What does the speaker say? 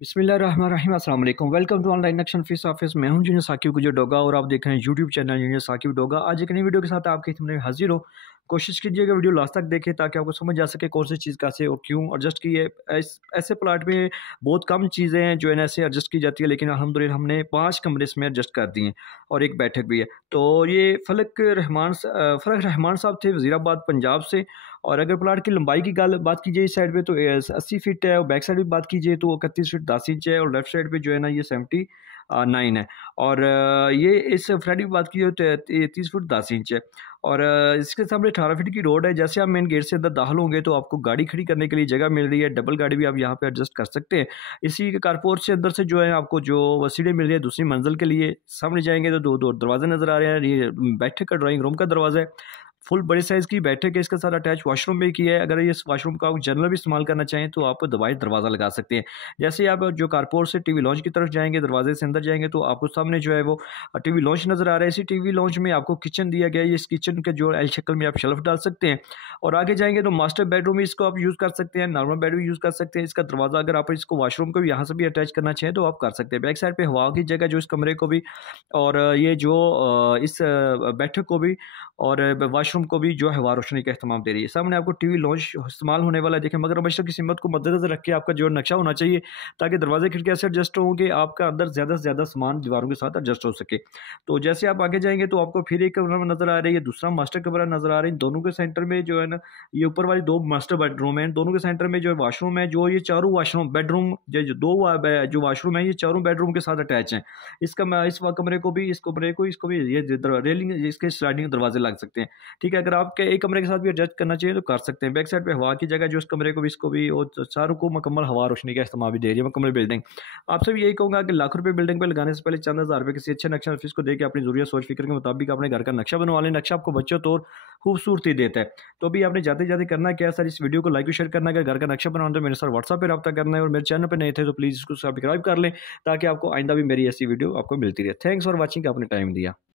बिस्मिल्लाहिर्रहमानिर्रहीम अस्सलाम वालेकुम। Welcome to online action fees office. मैं हूं जूनियर साकिब गुजर डोगा और आप देख रहे हैं YouTube channel junior Saqib Doga. आज एक नई वीडियो के साथ आपके सामने हाजिर हो। कोशिश कीजिएगा वीडियो लास्ट तक देखें ताकि आपको समझ आ सके कौन सी चीज़ कैसे और क्यों एडजस्ट की है। ऐसे प्लाट में बहुत कम चीज़ें हैं जो है ना ऐसे एडजस्ट की जाती है, लेकिन अल्हम्दुलिल्लाह हमने 5 कमरे इसमें एडजस्ट कर दिए हैं और एक बैठक भी है। तो ये फ़लक रहमान साहब थे वज़ीराबाद पंजाब से। और अगर प्लाट की लंबाई की बात कीजिए इस साइड पे तो 80 फीट है, और बैक साइड भी बात कीजिए तो 31 फीट 10 इंच है, और लेफ्ट साइड पे जो है ना ये 79 है। और ये इस फ्लैट की बात कीजिए तो 30 फुट 10 इंच है। और इसके सामने 18 फीट की रोड है। जैसे आप मेन गेट से अंदर दाखिल होंगे तो आपको गाड़ी खड़ी करने के लिए जगह मिल रही है। डबल गाड़ी भी आप यहाँ पे एडजस्ट कर सकते हैं। इसी के कारपोर्ट से अंदर से जो है आपको जो सीढ़ी मिल रही है दूसरी मंजिल के लिए। सामने जाएंगे तो दो दो दरवाजे नजर आ रहे हैं। ये बैठक का ड्राइंग रूम का दरवाजा है। फुल बड़े साइज़ की बैठक है, इसके साथ अटैच वॉशरूम भी किया है। अगर ये इस वॉशरूम का आप जनरल भी इस्तेमाल करना चाहें तो आप दवाई दरवाज़ा लगा सकते हैं। जैसे ही आप जो कारपोर्ट से टीवी लॉन्च की तरफ जाएंगे, दरवाजे से अंदर जाएंगे तो आपको सामने जो है वो टीवी लॉन्च नज़र आ रहा है। इसी टीवी लॉन्च में आपको किचन दिया गया है। इस किचन के जो एल शक्ल में आप शेल्फ डाल सकते हैं। और आगे जाएंगे तो मास्टर बेडरूम, इसको आप यूज़ कर सकते हैं, नॉर्मल बेड भी यूज़ कर सकते हैं। इसका दरवाज़ा अगर आप इसको वॉशरूम को भी यहाँ से भी अटैच करना चाहें तो आप कर सकते हैं। बैक साइड पे हवा की जगह जो इस कमरे को भी, और ये जो इस बैठक को भी और वॉशरूम को भी जो है हवा रोशनी का इस्तेमाल दे रही है। सामने आपको टीवी लॉन्च इस्तेमाल होने वाला है। देखिए, मगर हमेशा की सीमत को मद्देनजर रख के आपका जो नक्शा होना चाहिए ताकि दरवाजे खिड़की ऐसे एडजस्ट हों कि आपका अंदर ज़्यादा से ज़्यादा सामान दीवारों के साथ एडजस्ट हो सके। तो जैसे आप आगे जाएंगे तो आपको फिर एक कमरा नजर आ रही है, दूसरा मास्टर कमरा नजर आ रही है। दोनों के सेंटर में जो है ना ये ऊपर वाली दो मास्टर बेडरूम है, दोनों के सेंटर में जो है वॉशरूम है। जो ये चारों वॉशरूम बेडरूम जो दो जो वॉशरूम है ये चारों बेडरूम के साथ अटैच हैं। इस कमरे को भी, इस कमरे को, इसको भी ये रेलिंग, इसके स्लाइडिंग दरवाजे लग सकते हैं। ठीक है, अगर आपके एक कमरे के साथ भी एडजस्ट करना चाहिए तो कर सकते हैं। बैक साइड पे हवा की जगह जो इस कमरे को भी, इसको भी, और चारों को मुकम्मल हवा रोशनी का इस्तेमाल भी दे रही है मुकम्मल बिल्डिंग। आपसे भी यही कहूँगा कि लाख रुपए बिल्डिंग पे लगाने से पहले चंद हज़ार रुपए किसी अच्छे नक्शा नफीस को देके अपनी ज़रूरत सोच फिक्र के मुताबिक अपने घर का नक्शा बनवा लें। नक्शा आपको बच्चों तो खूबसूरती देता है। तो अभी आपने जाते जाते करना क्या है सर, इस वीडियो को लाइक और शेयर करना है। अगर घर का नक्शा बनाना तो मेरे साथ व्हाट्सएप पर रब्ता करना है, और मेरे चैनल पर नए थे तो प्लीज़ इसको सब्सक्राइब कर लें ताकि आपको आइंदा भी मेरी ऐसी वीडियो आपको मिलती रहे। थैंक्स फॉर वॉचिंग, आपने टाइम दिया।